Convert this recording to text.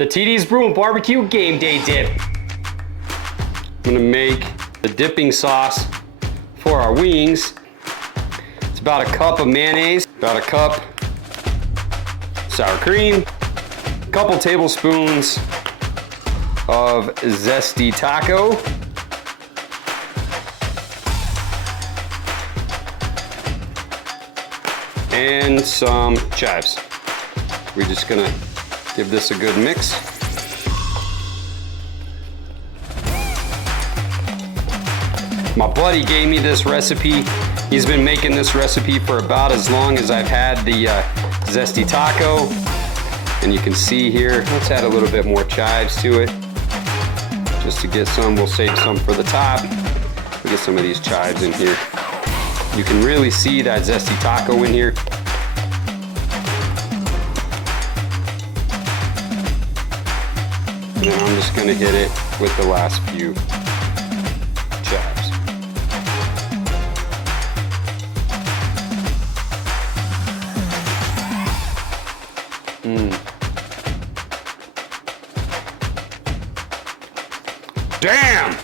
the TD's Brew and Barbecue Game Day dip. I'm gonna make the dipping sauce for our wings. It's about a cup of mayonnaise, about a cup sour cream, a couple tablespoons of Zesty Taco, and some chives. We're just gonna give this a good mix. My buddy gave me this recipe. He's been making this recipe for about as long as I've had the Zesty Taco. And you can see here, let's add a little bit more chives to it. Just to get some, we'll save some for the top. We'll get some of these chives in here. You can really see that Zesty Taco in here. And then I'm just gonna hit it with the last few chives. Damn!